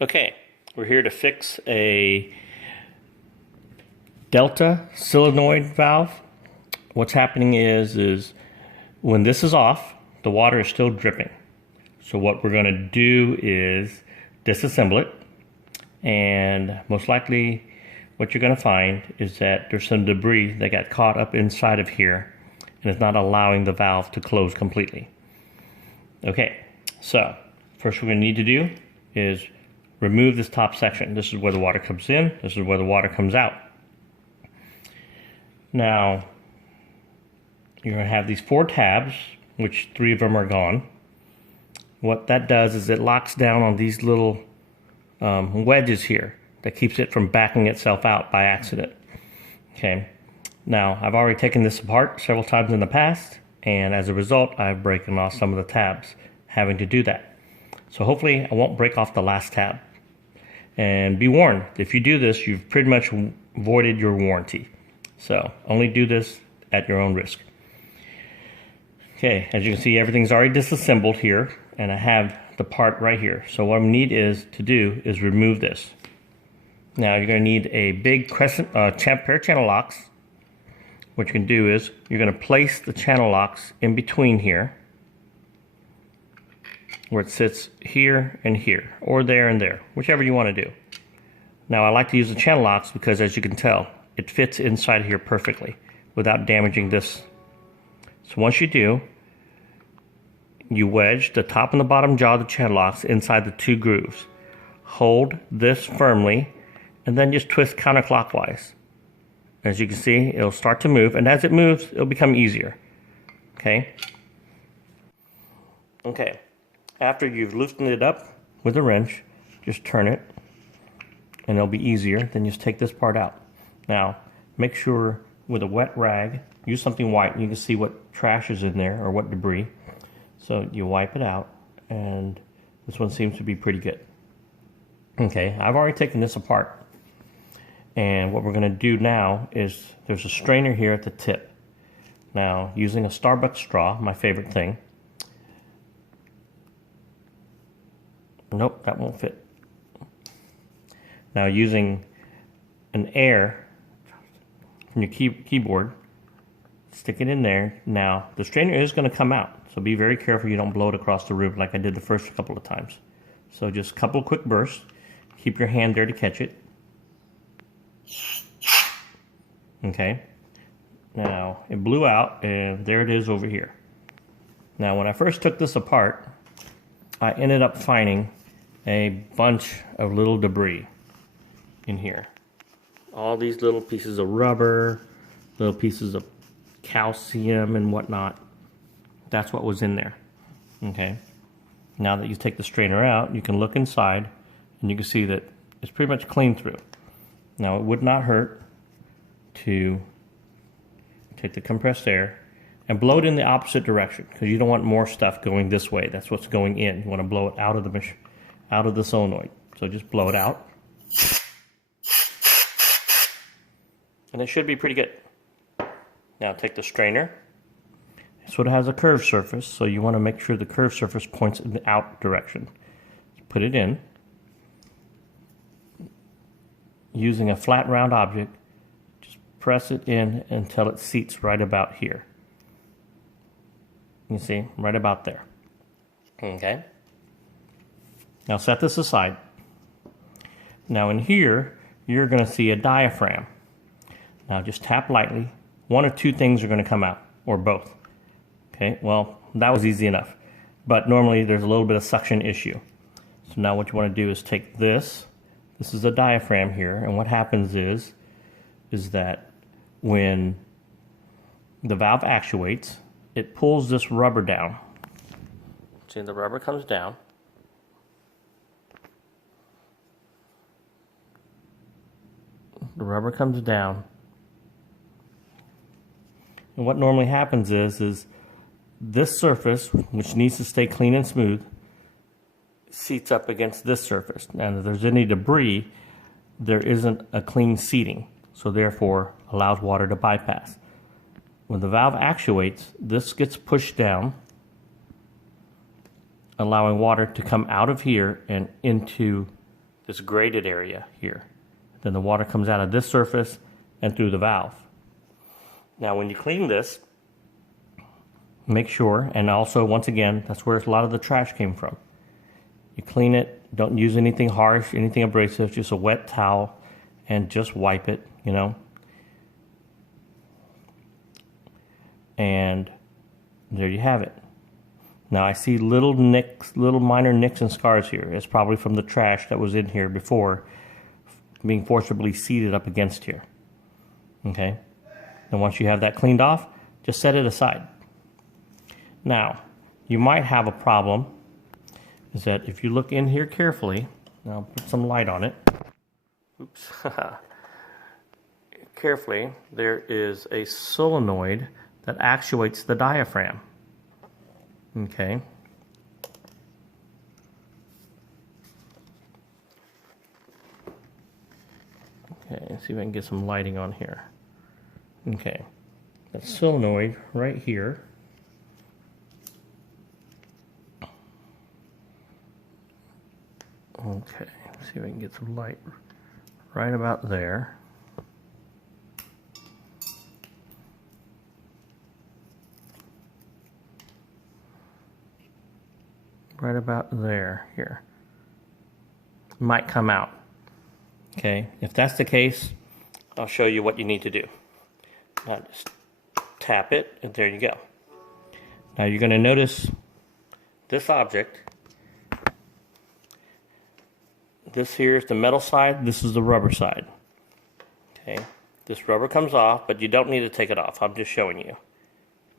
Okay, we're here to fix a delta solenoid valve. What's happening is when this is off, the water is still dripping. So what we're going to do is disassemble it, and most likely what you're going to find is that there's some debris that got caught up inside of here and it's not allowing the valve to close completely. Okay, so first what we're going to need to do is remove this top section. This is where the water comes in, this is where the water comes out. Now, you're going to have these 4 tabs, which 3 of them are gone. What that does is it locks down on these little wedges here that keeps it from backing itself out by accident. Okay, now I've already taken this apart several times in the past, and as a result I've broken off some of the tabs having to do that. So hopefully I won't break off the last tab. And be warned, if you do this, you've pretty much voided your warranty. So only do this at your own risk. Okay, as you can see, everything's already disassembled here, and I have the part right here. So what I need to do is remove this. Now you're going to need a big pair of channel locks. What you can do is you're going to place the channel locks in between here, where it sits here and here, or there and there, whichever you want to do. Now I like to use the channel locks because, as you can tell, it fits inside here perfectly without damaging this. So once you do, you wedge the top and the bottom jaw of the channel locks inside the 2 grooves. Hold this firmly and then just twist counterclockwise. As you can see, it'll start to move, and as it moves, it'll become easier. Okay? Okay. After you've loosened it up with a wrench, just turn it, and it'll be easier. Then just take this part out. Now, make sure with a wet rag, use something white, and you can see what trash is in there, or what debris. So you wipe it out, and this one seems to be pretty good. Okay, I've already taken this apart. And what we're going to do now is, there's a strainer here at the tip. Now, using a Starbucks straw, my favorite thing. Nope, that won't fit. Now, using an air from your keyboard, stick it in there. Now, the strainer is going to come out, so be very careful you don't blow it across the room like I did the first couple of times. So just a couple of quick bursts. Keep your hand there to catch it. Okay. Now, it blew out, and there it is over here. Now, when I first took this apart, I ended up finding a bunch of little debris in here. All these little pieces of rubber, little pieces of calcium and whatnot. That's what was in there. Okay. Now that you take the strainer out, you can look inside and you can see that it's pretty much clean through. Now, it would not hurt to take the compressed air and blow it in the opposite direction, because you don't want more stuff going this way. That's what's going in. You want to blow it out of the solenoid. So just blow it out. And it should be pretty good. Now take the strainer. So it has a curved surface, so you want to make sure the curved surface points in the out direction. Put it in. Using a flat round object, just press it in until it seats right about here. You see, right about there. Okay. Now set this aside. Now in here, you're going to see a diaphragm. Now just tap lightly. 1 or 2 things are going to come out, or both. Okay, well, that was easy enough. But normally there's a little bit of suction issue. So now what you want to do is take this. This is a diaphragm here, and what happens is that when the valve actuates, it pulls this rubber down. See, the rubber comes down. The rubber comes down. And what normally happens is this surface, which needs to stay clean and smooth, seats up against this surface. And if there's any debris, there isn't a clean seating, so therefore allows water to bypass. When the valve actuates, this gets pushed down, allowing water to come out of here and into this grated area here. Then the water comes out of this surface and through the valve. Now when you clean this, make sure, and also once again, that's where a lot of the trash came from. You clean it, don't use anything harsh, anything abrasive, just a wet towel, and just wipe it, you know. And there you have it. Now I see little nicks, little minor nicks and scars here. It's probably from the trash that was in here before being forcibly seated up against here. Okay? And once you have that cleaned off, just set it aside. Now, you might have a problem, is that if you look in here carefully, I'll put some light on it. Oops. Carefully, there is a solenoid that actuates the diaphragm. Okay. Okay, let's see if I can get some lighting on here. Okay. That solenoid right here okay, let's see if I can get some light right about there. Right about there, here. Might come out. Okay, if that's the case, I'll show you what you need to do. Now just tap it, and there you go. Now you're going to notice this object. This here is the metal side, this is the rubber side. Okay, this rubber comes off, but you don't need to take it off. I'm just showing you.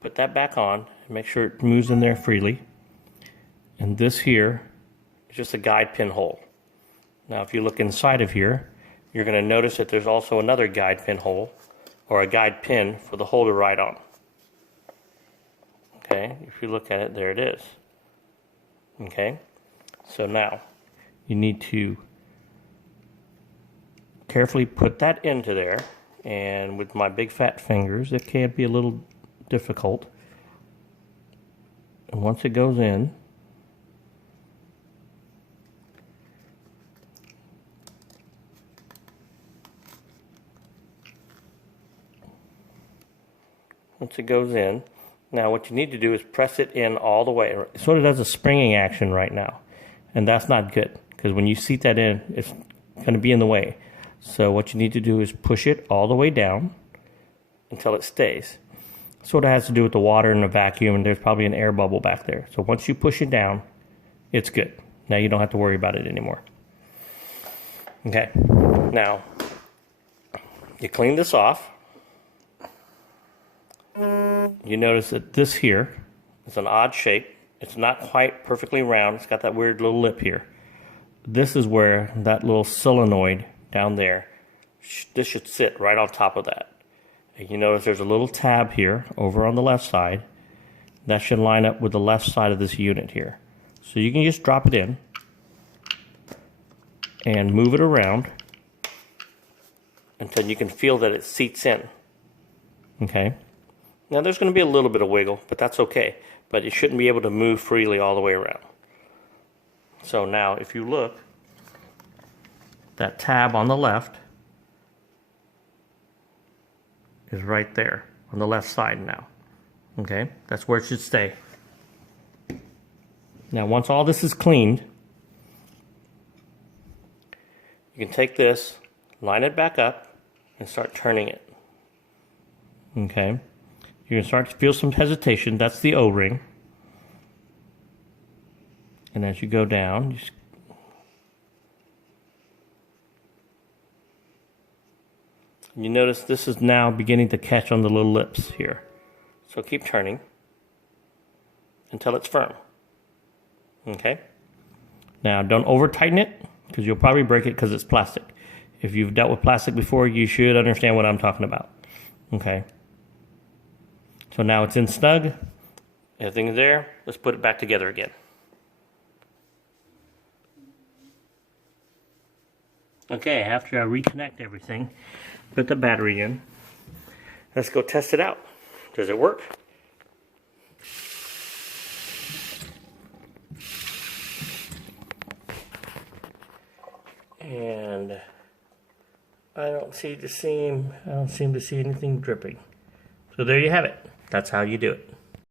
Put that back on, and make sure it moves in there freely. And this here is just a guide pin hole. Now if you look inside of here, you're going to notice that there's also another guide pin hole, or a guide pin for the hole to ride on. Okay, if you look at it, there it is. Okay, so now you need to carefully put that into there, and with my big fat fingers, it can be a little difficult. And once it goes in, now what you need to do is press it in all the way. It sort of does a springing action right now, and that's not good, because when you seat that in, it's going to be in the way. So what you need to do is push it all the way down until it stays. Sort of has to do with the water and the vacuum, and there's probably an air bubble back there. So once you push it down, it's good. Now you don't have to worry about it anymore. Okay, now you clean this off. You notice that this here is an odd shape. It's not quite perfectly round. It's got that weird little lip here. This is where that little solenoid down there, this should sit right on top of that. And you notice there's a little tab here over on the left side. That should line up with the left side of this unit here. So you can just drop it in and move it around until you can feel that it seats in. Okay? Now there's going to be a little bit of wiggle, but that's okay. But it shouldn't be able to move freely all the way around. So now if you look, that tab on the left is right there on the left side now. Okay, that's where it should stay. Now once all this is cleaned, you can take this, line it back up, and start turning it. Okay, you're going to start to feel some hesitation. That's the O-ring. And as you go down, you notice this is now beginning to catch on the little lips here. So keep turning until it's firm. Okay? Now don't over tighten it, because you'll probably break it because it's plastic. If you've dealt with plastic before, you should understand what I'm talking about. Okay? So now it's in snug. Everything is there. Let's put it back together again. Okay, after I reconnect everything, put the battery in, let's go test it out. Does it work? And I don't seem to see anything dripping. So there you have it. That's how you do it.